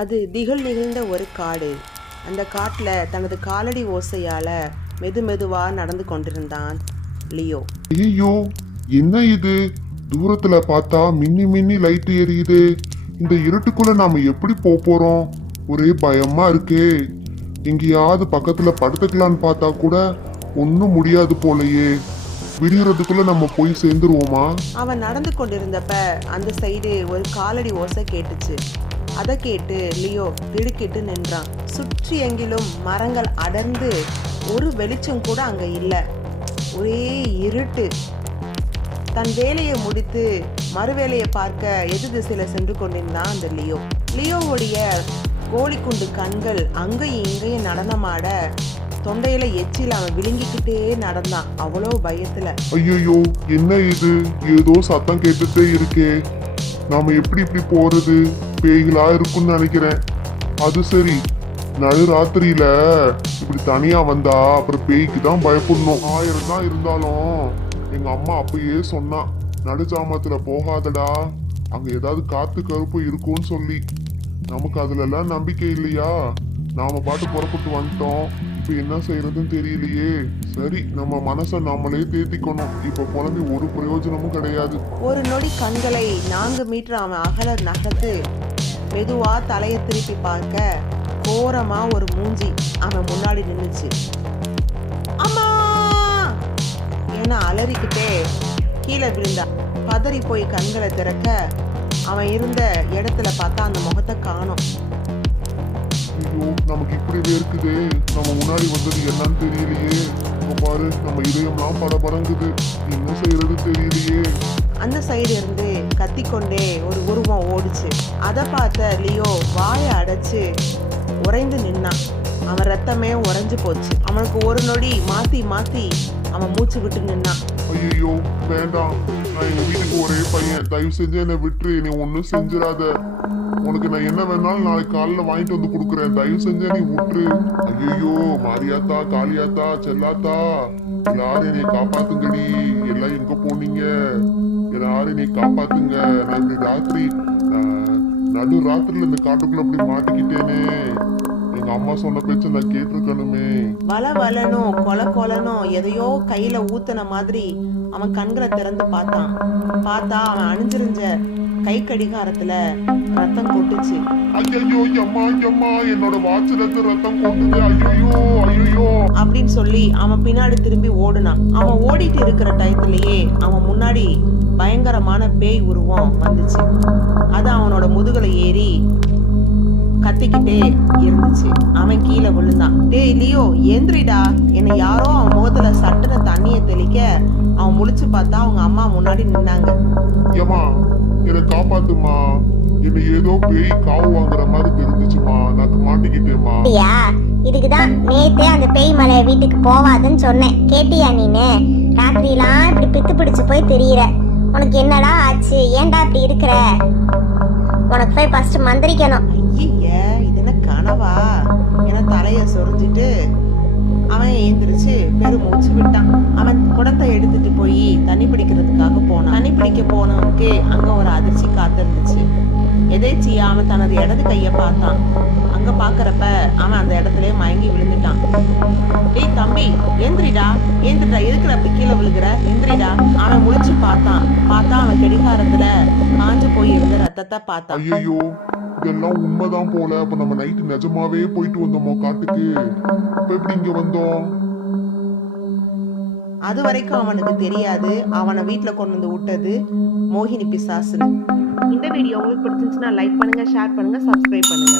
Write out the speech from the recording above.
அது திகில் நிகழ்ந்த ஒரு காடு. அந்த காட்டில் தனது காலடி ஓசையால் மெது மெதுவாக நடந்து கொண்டிருந்தான் லியோ. ஐயோ என்ன இது? தூரத்துல பார்த்தா மின்னி மின்னி லைட் எரியுது. இந்த இருட்டுக்குள்ள நாம எப்படி போக போறோம்? ஒரே பயமா இருக்கே. எங்கேயாவது பக்கத்துல படுத்துக்கலான்னு பார்த்தா கூட ஒன்றும் முடியாது போலயே. விடியறதுக்குள்ள நம்ம போய் சேர்ந்துருவோமா? அவன் நடந்து கொண்டிருந்தப்ப அந்த சைடு ஒரு காலடி ஓசை கேட்டுச்சு. அதை கேட்டு லியோ திடுக்கிட்டு நின்றான். சுற்றி எங்கிலும் மரங்கள் அடர்ந்து ஒரு வெளிச்சம் கூட அங்க இல்லை. ஒரே இருட்டு. தன் வேலையை முடித்து மறுவேலையை பார்க்க எது திசையில் சென்று கொண்டிருந்தான் அந்த லியோ. லியோவுடைய கோழிக்குண்டு கண்கள் அங்கேயும் இங்கேயும் நடனமாட தொண்டையில எச்சில் அவன் விழுங்கிக்கிட்டே நடந்தான். அவ்வளோ பயத்துல. ஐயோ என்ன இது? ஏதோ சத்தம் கேட்டுட்டே இருக்கே. நாம எப்படி இப்படி போறது? பேய்களா இருக்கும்னு நினைக்கிறேன். அது சரி. நடு ராத்திரியில இப்படி தனியா வந்தா அப்புறம் பேய்க்கு தான் பயப்படணும். ஆயிரம் தான் இருந்தாலும் எங்க அம்மா அப்பயே சொன்னா நடுஜாமத்துல போகாதடா. அங்க ஏதாவது காத்து கருப்பு இருக்கும்னு சொல்லி. நமக்கு அதுல எல்லாம் நம்பிக்கை இல்லையா? நாம பாட்டு புறப்பட்டு வந்துட்டோம். இப்ப என்ன செய்யறதுன்னு தெரியலையே. சரி நம்ம மனசை நாமளே தேத்திக்கணும். இப்ப புலம்பி ஒரு பிரயோஜனமும் கிடையாது. ஒரு நொடி கண்களை நான்கு மீட்டர் அவன் அகல நகர்த்து மெதுவா தலையை திருப்பி பார்க்க கோரமா ஒரு மூஞ்சி அவன் முன்னாடி நின்றுச்சு அம்மா! என அலறிக்கிட்டே கீழே விழுந்தா. பதறி போய் கண்களை திறக்க அவன் இருந்த இடத்துல பார்த்தா அந்த முகத்தை காணும். ஐயோ நமக்கு இப்படி இருக்குது. நம்ம முன்னாடி வந்தது என்னன்னு தெரியலையே. பாரு நம்ம இதயம்லாம் படபடங்குது. என்ன செய்யறது தெரியலையே. அந்த சைடு இருந்து கத்திக்கொண்டே ஒரு உருவம் ஓடிச்சு. அதை பார்த்த லியோ வாயை அடைச்சு உறைந்து நின்னான். அவன் ரத்தமே உறைஞ்சு போச்சு. அவனுக்கு ஒரு நொடி மாத்தி மாத்தி அவன் மூச்சு விட்டு நின்னான். ஐயோ வேண்டாம். நான் எங்க வீட்டுக்கு ஒரே பையன். தயவு செஞ்சு என்னை விட்டுரு. நீ ஒன்றும் செஞ்சிடாத. உனக்கு நான் என்ன வேணாலும் நாளைக்கு காலைல வாங்கிட்டு வந்து கொடுக்குறேன். தயவு செஞ்சு நீ விட்டுரு. ஐயோ மாரியாத்தா காளியாத்தா செல்லாத்தா. எல்லாரும் என்னை காப்பாத்துங்கடி. எல்லாம் எங்க போனீங்க? எல்லாரும் என்னை காப்பாத்துங்க. நான் இப்படி ராத்திரி ஆஹ், நடு ராத்திரில இந்த காட்டுக்குள்ள அப்படி மாட்டிக்கிட்டேனே. எங்க அம்மா சொன்ன பேச்ச நான் கேட்டிருக்கணுமே. வள வலனும் கொல கொலனும் எதையோ கையில ஊத்துன மாதிரி அவன் கண்களை திறந்து பார்த்தான். பார்த்தா அவன் அணிஞ்சிருந்த கை கடிகாரத்துல ரத்தம் கொட்டுச்சு. ஐயோ எம்மா எம்மா என்னோட வாட்சில இருந்து ரத்தம் கொட்டுது. ஐயோ ஐயோ அப்படின்னு சொல்லி அவன் பின்னாடி திரும்பி ஓடுனான். அவன் ஓடிட்டு இருக்கிற டயத்திலேயே அவன் முன்னாடி பயங்கரமான பேய் உருவம் வந்துச்சு. அது அவனோட முதுகுல ஏறி கத்திக்கிட்டே இருந்துச்சு. அவன் கீழே விழுந்தான். டேய் லியோ ஏந்திரிடா என்னை யாரோ அவன் முகத்துல சட்டுன தண்ணியை தெளிக்க அவன் முழிச்சு பார்த்தா அவங்க அம்மா முன்னாடி நின்னாங்க. ஏமா என்னை காப்பாத்துமா என்னை ஏதோ பேய் காவு வாங்குற மாதிரி தெரிஞ்சுச்சுமா நான் மாட்டிக்கிட்டேம்மா. அப்படியா? இதுக்குதான் நேத்தே அந்த பேய் மலை வீட்டுக்கு போவாதுன்னு சொன்னேன். கேட்டியா நீனு? ராத்திரிலாம் இப்படி பித்து பிடிச்சு போய் திரியிற. உனக்கு என்னடா ஆச்சு? ஏன்டா இப்படி இருக்கிற? உனக்கு போய் ஃபர்ஸ்ட் மந்திரிக்கணும். கனவா? என தலையை சொரிஞ்சிட்டு அவன் ஏந்திரிச்சு பெரும் மூச்சு விட்டான். அவன் குடத்தை எடுத்துட்டு போய் தண்ணி பிடிக்கிறதுக்காக போனான். தண்ணி பிடிக்க போனவனுக்கு அங்க ஒரு அதிர்ச்சி காத்திருந்துச்சு. எதேச்சியா அவன் தனது இடது கைய பார்த்தான். அங்க பாக்குறப்ப அவன் அந்த இடத்துலயே மயங்கி விழுந்துட்டான். டேய் தம்பி ஏந்திரிடா. ஏந்திரிடா. இருக்கிற அப்படி கீழே விழுகிற? எந்திரிடா அவன் முழிச்சு பார்த்தான். பார்த்தா அவன் கெடிகாரத்துல காஞ்சு போய் இருந்த ரத்தத்தை பார்த்தான். இதெல்லாம் உண்மைதான் போல. அப்ப நம்ம நைட்டு நிஜமாவே போயிட்டு வந்தோமோ காட்டுக்கு? இப்ப எப்படி இங்க வந்தோம்? அது வரைக்கும் அவனுக்கு தெரியாது. அவனை வீட்ல கொண்டு வந்து விட்டது மோகினி பிசாசுன்னு. இந்த வீடியோ உங்களுக்கு பிடிச்சிருந்துச்சுன்னா லைக் பண்ணுங்க ஷேர் பண்ணுங்க சப்ஸ்கிரைப் பண்ணுங்க.